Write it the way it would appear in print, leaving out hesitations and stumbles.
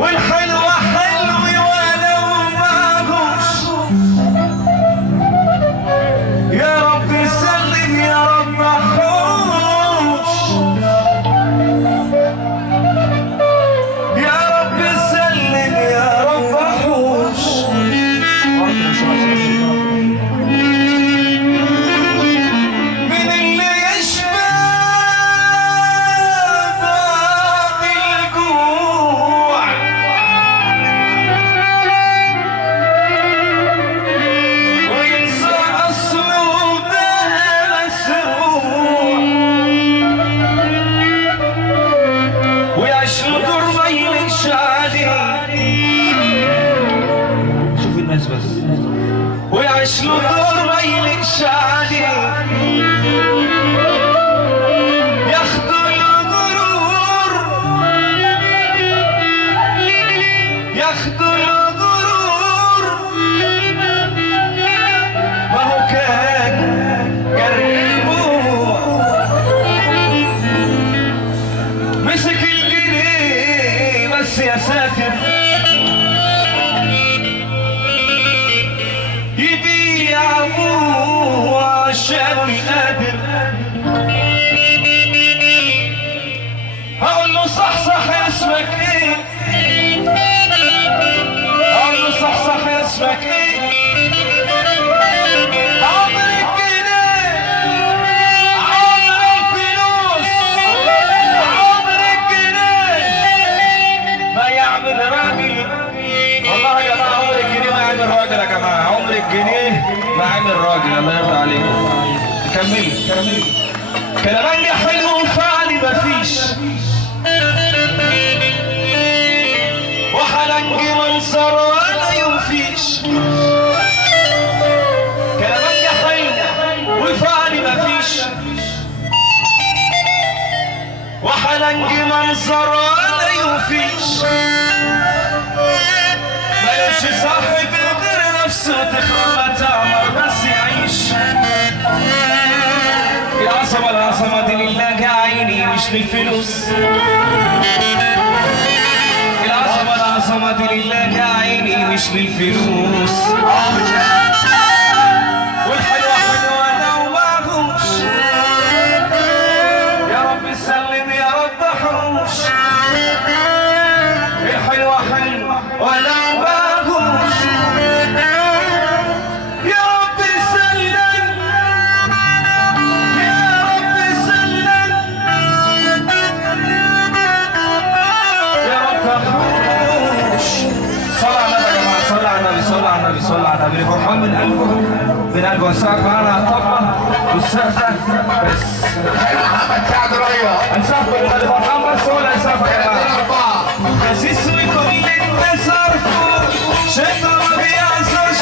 والحلوة حلوة ولو معهوش. يا رب سلم يا رب حوش، يا رب سلم يا رب حوش. من اللي يشبه باقي الجوع، وينسى أصله ده مسروع، ويعيش له دور ما يليش عليه. شوف الناس بس، ويعيش له دور ما يليش عليه. ياخدوا الغرور، ياخدوا الغرور، ما هو كان جربوه. مسك الجنيه بس يا ساتر، يبيع ابوه عشان يقادر. اقول له صحصح اسمك ايه، اقول له صحصح اسمك ايه. عمر الجنيه، عمر الفلوس، عمر الجنيه ما يعمل راجل. والله يا جماعه عمر الجنيه ما يعمل راجل. يا جماعه عمر الجنيه ما يعمل راجل. الله يرضى عليكم. كملي كملي. كلامنجا حلو وفعلي مفيش، وحلنجي منصر ولا ينفيش. كلامنجا حلو وفعلي مفيش، وحلنجي منصر ولا ينفيش. ملوش صاحب غير نفسه، تخرب ما تعمر بس يعيش. العظمة العظمة دي لله يا عيني مش للفلوس. العظمة العظمة دي لله يا عيني مش للفلوس. والحلوة حلوة لو معهوش. يا رب سلم يا رب حوش. الحلوة حلوة ولو معهوش. يا رب سلم يا رب سلم يا رب حوش. صلى على النبي يا جماعة، صلى على النبي، صلى على النبي، صلى على النبي. فرحان من قلبه، من قلبه. السقف معانا طبعا والسقف بس. محمد سعد ريا السقف اللي فرحان بس هو اللي السقف يا جماعة. خسيس وكل الناس عرفوا شكله ما بيعزوش.